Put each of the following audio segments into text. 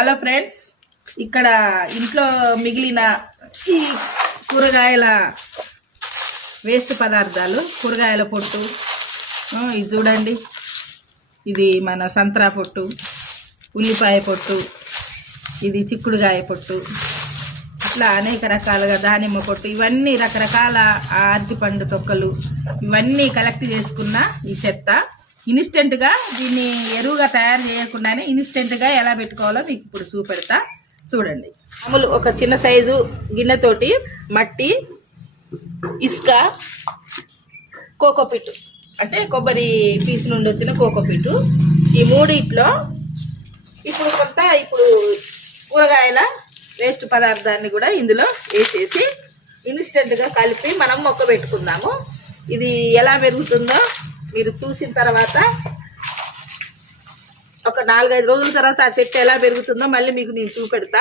Hello friends, ఇక్కడ ఇంట్లో మిగిలిన ఈ కూరగాయల వేస్ట్ పదార్థాలు, కూరగాయల పొట్టు, ఇది చూడండి, ఇది మన సంత్రా పొట్టు, ఉల్లిపాయ పొట్టు, ఇది చిక్కుడుగాయ పొట్టు, ఇట్లా అనేక రకాలుగా దానిమ్మ పొట్టు, ఇవన్నీ రకరకాల అరటిపండు తొక్కలు, ఇవన్నీ కలెక్ట్ చేసుకున్న ఈ చెత్త ఇన్స్టెంట్గా దీన్ని ఎరువుగా తయారు చేయకుండానే ఇన్స్టెంట్గా ఎలా పెట్టుకోవాలో మీకు ఇప్పుడు చూపెడతా. చూడండి, మామూలు ఒక చిన్న సైజు గిన్నెతోటి మట్టి, ఇసుక, కోకోపీటు అంటే కొబ్బరి పీసు నుండి వచ్చిన కోకోపీటు, ఈ మూడిట్లో ఇప్పుడు కూరగాయల వేస్ట్ పదార్థాన్ని కూడా ఇందులో వేసేసి ఇన్స్టెంట్గా కలిపి మనం మొక్క పెట్టుకుందాము. ఇది ఎలా పెరుగుతుందో మీరు చూసిన తర్వాత ఒక 4-5 రోజుల తర్వాత ఆ చెట్టు ఎలా పెరుగుతుందో మళ్ళీ మీకు నేను చూపెడతా.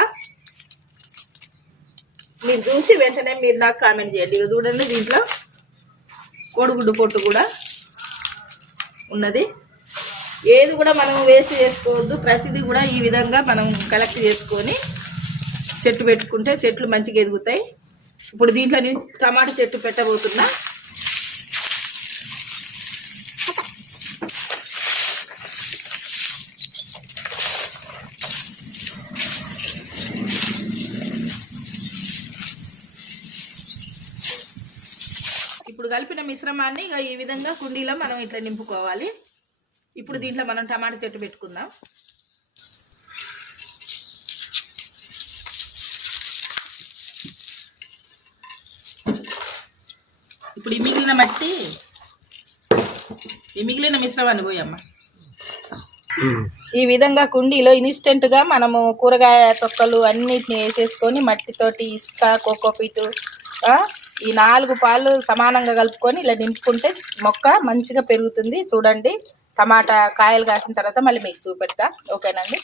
మీరు చూసి వెంటనే మీరు నాకు కామెంట్ చేయండి. ఇక చూడండి, దీంట్లో కోడిగుడ్డు పొట్టు కూడా ఉన్నది. ఏది కూడా మనం వేస్ట్ చేసుకోవద్దు, ప్రతిదీ కూడా ఈ విధంగా మనం కలెక్ట్ చేసుకొని చెట్టు పెట్టుకుంటే చెట్లు మంచిగా ఎదుగుతాయి. ఇప్పుడు దీంట్లో నేను టమాటా చెట్టు పెట్టబోతున్నా. ఇప్పుడు కలిపిన మిశ్రమాన్ని ఇక ఈ విధంగా కుండీలో మనం ఇట్లా నింపుకోవాలి. ఇప్పుడు దీంట్లో మనం టమాటా చెట్టు పెట్టుకుందాం. ఇప్పుడు ఈ మిగిలిన మట్టి, ఈ మిగిలిన మిశ్రమాన్ని పోయమ్మా. ఈ విధంగా కుండీలో ఇన్స్టెంట్గా మనము కూరగాయ తొక్కలు అన్నిటిని వేసేసుకొని మట్టితోటి, ఇసుక, కోకోపీటు, ఈ 4 పాలు సమానంగా కలుపుకొని ఇలా నింపుకుంటే మొక్క మంచిగా పెరుగుతుంది. చూడండి, టమాటా కాయలు కాసిన తర్వాత మళ్ళీ మీకు చూపెడతా. ఓకేనండి.